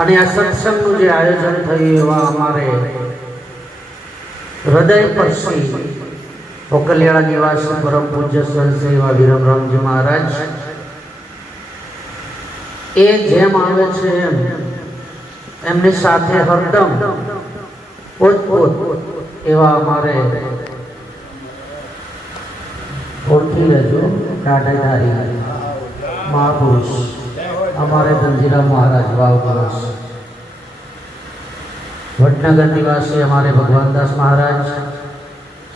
અને આ સત્સંગનું જે આયોજન થયું એવા અમારે હૃદય પરથી ઓકલિયાળા નિવાસી પરમ પૂજ્ય સંત એવા વિરમરામજી મહારાજ એ જેમ આવે છે એમની સાથે હરદમ પોત એવા અમારે ઓળખી લેજો કાઢાધારી મહાપુરુષ અમારે ધનજીરા મહારાજ વાવગરસ, વડનગર નિવાસી અમારે ભગવાનદાસ મહારાજ,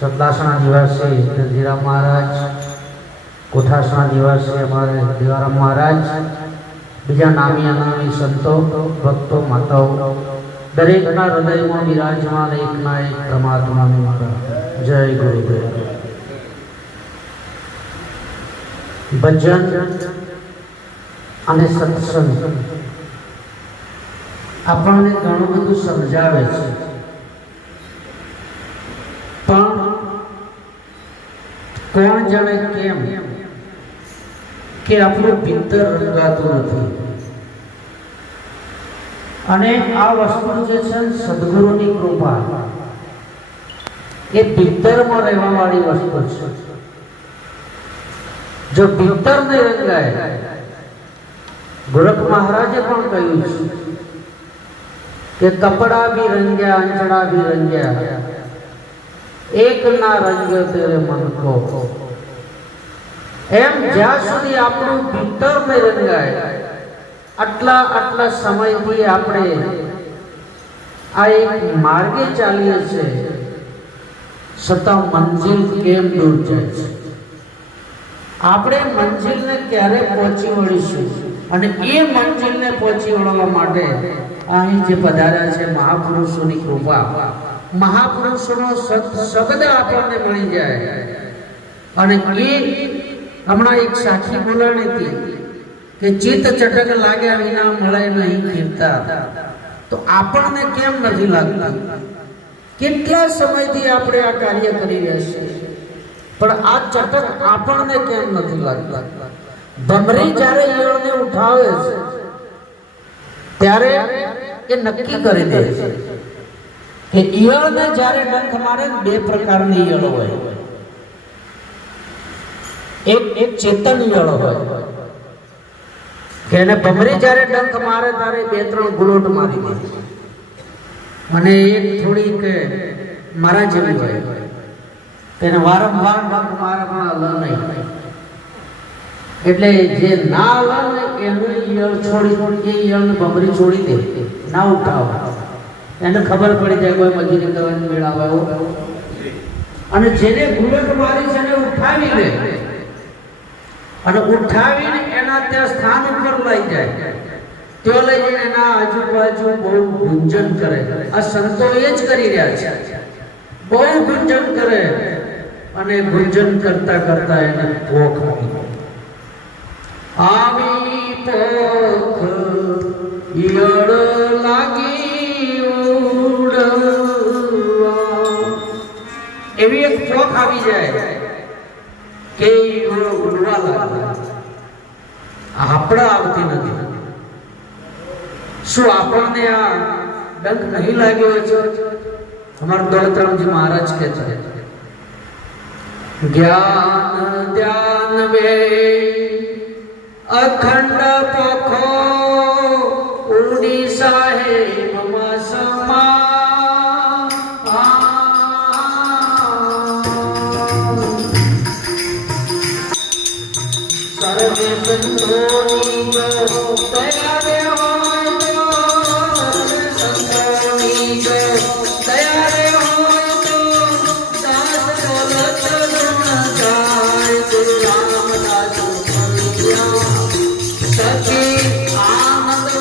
સતલાસણા નિવાસી ધનજીરા મહારાજ, કોઠાસણા નિવાસી અમારે દેવારામ મહારાજ, બીજા નામી અનામી સંતો ભક્તો માતાઓ દરેકના હૃદયમાં બિરાજમાન એકના એક પરમાત્માનું મારા જય ગુરુદેવ. ભજન અને સત્સંગ આપણને ઘણું બધું સમજાવે છે, પણ કોણ જાણે કેમ કે આપણું ભીતર રંગાતું નથી. અને આ વસ્તુ જે છે સદગુરુની કૃપા એ ભીતરમાં રહેવા વાળી વસ્તુ છે. જો ભીતર નહીં રંગાય, ગોરખ મહારાજે પણ કહ્યું છે કે કપડા ભી રંગ્યા અંચડા ભી રંગ્યા, એક ના રંગ્યો તેરે મન કો. એમ જ્યાં સુધી આપણું ભીતર નહીં રંગાય, આટલા સમયથી આપણે આ એક માર્ગે ચાલીએ છીએ, છતાં મંજિલ કેમ દૂર જાય છે. આપણે મંજિલને ક્યારે પહોંચી વળીશું? અને એ મંજિલને પહોંચી વળવા માટે અહીં જે પધાર્યા છે મહાપુરુષોની કૃપા, મહાપુરુષોનો શબ્દ આપણને મળી જાય. અને એ હમણાં એક સાખી બોલાણી હતી કે ચિત્ત ચટક લાગ્યા વિના મળે નહીં કીર્તા. તો આપણને કેમ નથી લાગતું? કેટલા સમયથી આપણે આ કાર્ય કરી રહ્યા છીએ, પણ આ ચટક આપણને કેમ નથી લાગતા? ભમરી જ્યારે ઈયળને ઉઠાવે છે ત્યારે એ નક્કી કરી દે છે કે ઈયળને જ્યારે ડંખ મારે બે પ્રકારની ઈયળ હોય. એક ચેતન ઈયળ હોય કે એને ભમરી જ્યારે ડંખ મારે ત્યારે બે ત્રણ ગુલોટ મારી દે, અને એક થોડી કે મારા જેવી હોય તેને વારંવાર ડંખ મારે પણ હલ નહીં. એટલે જે ના હલાવે એનું ઈયળ છોડી, એ ઈયળને ભમરી છોડી દે, ના ઉઠાવે. એને ખબર પડી જાય કોઈ મજૂરી કરવાની મેળાવે એવો. અને જેને ગુલોટ મારી છે એને ઉઠાવી લે, અને ઉઠાવીને એના ત્યાં સ્થાન ઉપર લઈ જાય. તો લઈ જઈને એના આજુબાજુ બહુ ગુંજન કરે. આ સંતો એ જ કરી રહ્યા છે, બહુ ગુંજન કરે. અને ગુંજન કરતા કરતા એને ભોખ આવી, ભોખ ઈયળ લાગી ઉડવા, એવી એક ભોખ આવી જાય કે ઉડવા લાગે. આપણે આવતી નથી. શું આપણને આ ડંખ નહીં લાગ્યો છે? અમારા દોલતરામજી મહારાજ કહે છે, જ્ઞાન ધ્યાન વે અખંડ પખો ઉડી સાહેબ મસમા, સર્વે સંતોની દયા રે હોય તો, સંતોની દયા રે હોય તો, દાસ બોલત ગુણ ગાય. ગુરુ રામદાસ સખી આનંદ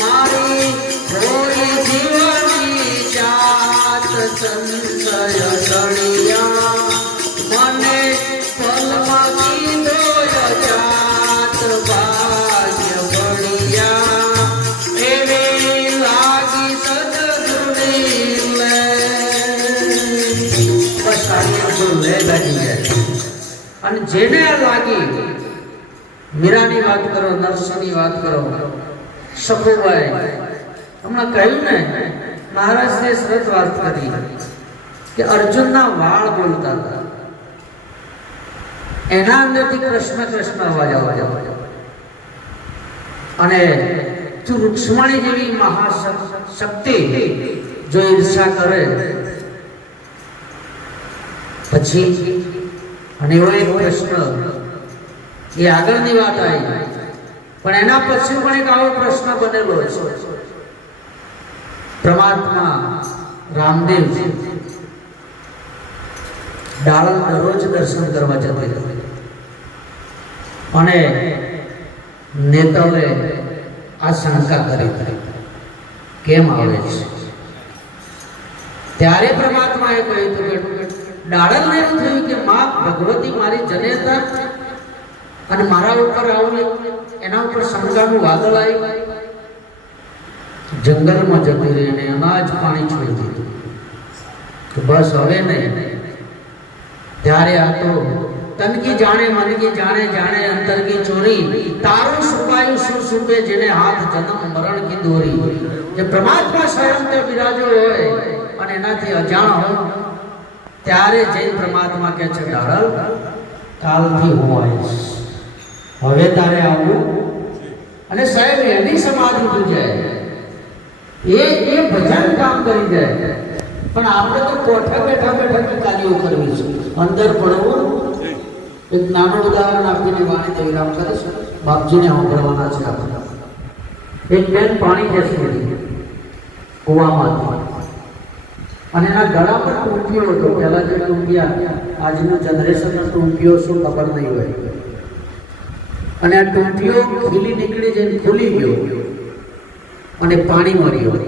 મારી થોડી જીવની જાત સંશય સળિયા. અને જેને આ લાગી, મીરાની વાત કરો, નરસિંહની વાત કરો, સખુભાઈ હમણાં કહ્યું ને, મહારાજને સરસ વાત કરી કે અર્જુનના વાળ બોલતા હતા, એના અંદરથી કૃષ્ણ કૃષ્ણ અવાજ આવવા, અને તું રૂક્ષ્મણી જેવી મહાશક્તિ જો ઈર્ષા કરે પછી, અને એવો એક પ્રશ્ન, એ આગળની વાત આવી, પણ એના પછી પણ એક આવો પ્રશ્ન બનેલો છે. પરમાત્મા રામદેવ ડાળલ દરરોજ દર્શન કરવા જતા, અને નેતલે આ શંકા કરી કેમ આવે છે. ત્યારે પરમાત્માએ કહ્યું કે ડાળલને એવું થયું કે માં ભગવતી મારી જનેતા અને મારા ઉપર આવું, એના ઉપર શંકાનું વાદળ આવ્યું, જંગલમાં જતી રહીને અનાજ પાણી છોડી દીધું કે બસ હવે નહીં. ત્યારે આ તો તનકી જાણે મનકી જાણે, જાણે અંતરકી ચોરી, તારું છુપાયું શું છુપે, જેને હાથ જન્મ મરણ કી દોરી. જે પરમાત્મા સ્વયં તે બિરાજો હોય અને એનાથી અજાણ હોય, ત્યારે જૈન પરમાત્મા કહે છે ડાળલ કાલથી હું આવીશ, હવે તારે આવવું. અને સાહેબ એની સમાધિ પૂજાય, એ ભજન કામ કરી જાય, પણ આપણે તો કોઠે બેઠા બેઠા કાર્યો કરવી છે. અંદર પડવું, એક નાનું ઉદાહરણ આપીને વાણી દેવી રામ કરીશ, બાપજીને સાંભળવાના છે આપણે. એક બેન પાણી ખેંચી હતી કુવામાંથી, અને એના ગળા પર ટૂંકીઓ હતો. પહેલા જે ટૂંકિયા, આજનું જનરેશનનો ટૂંકીઓ શું ખબર નહીં હોય, અને આ ટૂંકીઓ ખીલી નીકળી જઈને ખુલી ગયો અને પાણી મર્યું.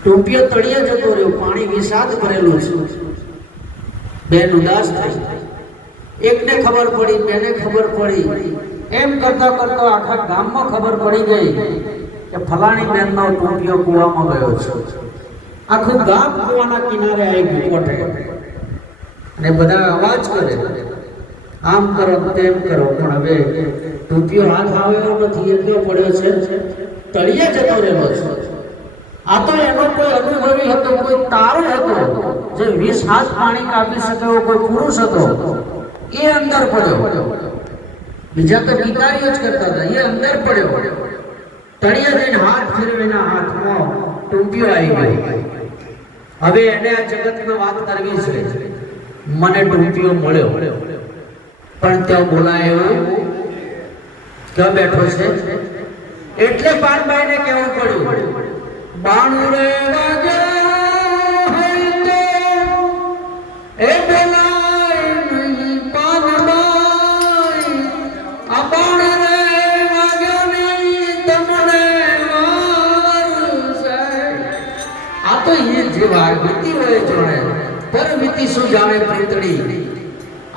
ટૂંકીઓ તળિયે જતો રહ્યો, પાણી વિષાદ ભરેલું છે. બેન ઉદાસ થઈ, એકને ખબર પડી, બેને ખબર પડી, એમ કરતા કરતા આખા ગામમાં ખબર પડી ગઈ કે ફલાણી બેનનો ટૂંકીઓ કૂવામાં ગયો છે. આખું ગામ કૂવાના કિનારે આવી ગયું કોઠે, અને બધા અવાજ કરે, આમ કરો તેમ કરો, પણ હવે ટૂંકીઓ હાથ આવ્યો નથી, એટલો પડ્યો છે, તળિયે જતો રહેલો છે. આ તો એનો કોઈ અનુભવી હતો, કોઈ તારો હતો, જે 20 હાથ પાણી કાપી શકે એવો કોઈ પુરુષ હતો, એ અંદર પડ્યો. બીજા તો ભિખારીઓ જ કરતા હતા, એ અંદર પડ્યો. તળિયે જઈને હાથ ફેરવીને હાથમાં ટૂંકીઓ આવી ગઈ. હવે એને આ જગતમાં વાત કરવી છે, મને ટૂંકીઓ મળ્યો, પણ ત્યાં બોલાય એવું ક્યાં બેઠો છે. એટલે પાનભાઈને કહેવું પડ્યું, બાણું રે વાગે એ બોલાય નહીં પાનભાઈ, આ બાણ રે વાગે નહીં તમને વારસે. આ તો એ જે વીતી હોય જોડે, પર વીતી શું જાણે પ્રીતડી.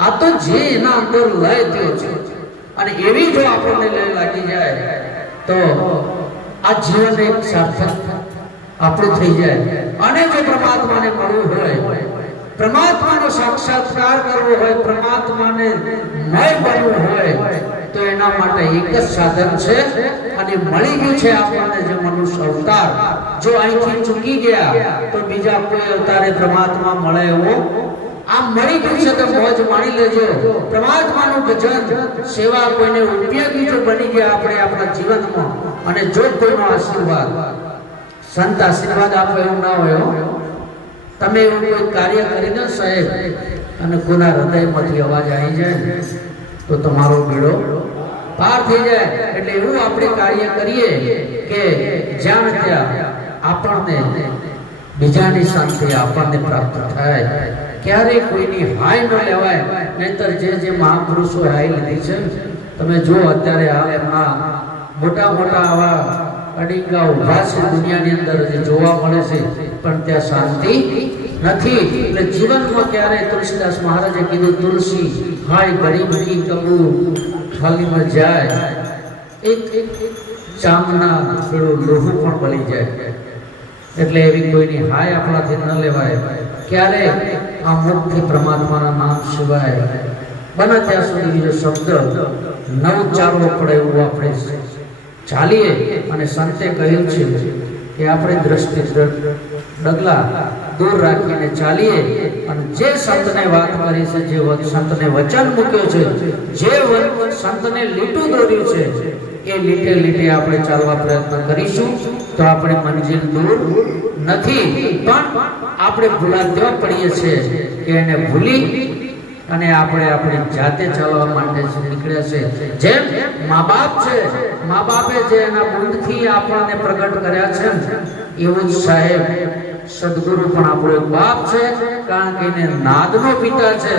આ તો જે એના અંદર લય થયો છે, અને એવી જો આપણને લય લાગી જાય તો આ જીવન એક સાર્થક આપણું થઈ જાય. અને જો પરમાત્માને મળવું હોય, પરમાત્માનો સાક્ષાત્કાર કરવો હોય, પરમાત્માને મય બનવું હોય, તો એના માટે એક જ સાધન છે, અને મળી ગયું છે આપણને જે મનુષ્ય અવતાર. જો અહીંથી ચૂકી ગયા તો બીજા કોઈ અવતારે પરમાત્મા મળે એવો આ મળી ગયું છે, તો મોજ માણી લેજો. પરમાત્માનું ભજન, સેવા કોઈને ઉપયોગી જો બની ગયા આપણે આપણા જીવનમાં, અને જો કોઈનો આશીર્વાદ, સંત આશીર્વાદ આપો એવું ના હોય. તમે એવું કોઈ કાર્ય કરી દો સાહેબ, અને કોના હૃદયમાંથી અવાજ આવી જાય તો તમારો બેડો પાર થઈ જાય. એટલે એવું આપણે કાર્ય કરીએ કે જ્યાં ત્યાં આપણને બીજાની શાંતિ આપણને પ્રાપ્ત થાય. ક્યારેય કોઈની હાય ન લેવાય, નહીતર જે મહાપુરુષો હાય લીધી છે, તમે જો અત્યારે હાલ એમના મોટા મોટા આવા અડીંગા ઉભા છે દુનિયાની અંદર, જે જોવા મળે છે, પણ ત્યાં શાંતિ નથી. એટલે જીવનમાં ક્યારેય તુલસીદાસ મહારાજે કીધું, તુલસી હાય ગરીબ કી કબૂ ખાલીમાં જાય, એક ચાંદના પેલું લોહું પણ બળી જાય. એટલે એવી કોઈની હાય આપણાથી ન લેવાય. ક્યારે આ મુખથી પરમાત્માના નામ સિવાય બને ત્યાં સુધી બીજો શબ્દ ન ઉચ્ચારવો પડે એવું આપણે ચાલીએ. અને સંતે કહ્યું છે કે આપણે દ્રષ્ટિ ડગલા દૂર રાખીને ચાલીએ અને જે સંતને વાત કરી છે, જે સંતને વચન મૂક્યો છે, જે સંતને લીટું દોર્યું છે, એ લીટે લીટે આપણે ચાલવા પ્રયત્ન કરીશું તો આપણે મંજિલ દૂર નથી. પણ આપણે ભૂલાવા પડીએ છીએ કે એને ભૂલી અને આપણે આપણી જાતે ચાલવા માટે નીકળ્યા છે. જેમ મા બાપ છે, મા બાપે જે એના બુદ્ધથી આપણને પ્રગટ કર્યા છે, એવું જ સાહેબ સદગુરુ પણ આપણો એક બાપ છે, કારણ કે એને નાદનો પિતા છે.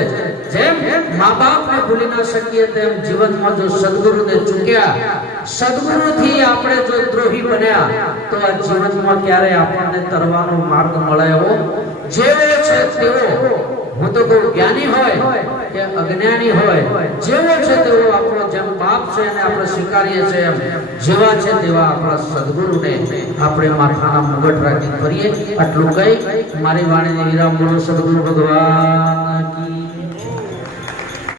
જેમ મા બાપને ભૂલી ના શકીએ તેમ જીવનમાં જો સદગુરુને ચૂક્યા, સદગુરુથી આપણે જો દ્રોહી બન્યા તો આ જીવનમાં ક્યારે આપણને તરવાનો માર્ગ મળે એવો જેવો છે તેવો, હું તો કોઈ જ્ઞાની હોય કે અજ્ઞાની હોય, જેવો છે તેવો આપણો જેમ બાપ છે એને આપણે સ્વીકારીએ છીએ, એમ જેવા છે તેવા આપણા સદગુરુને આપણે માથાના મુગટ રાખી ફરીએ. આટલું કહી મારી વાણીને વિરામ બોલો. સદગુરુ ભગવાન કી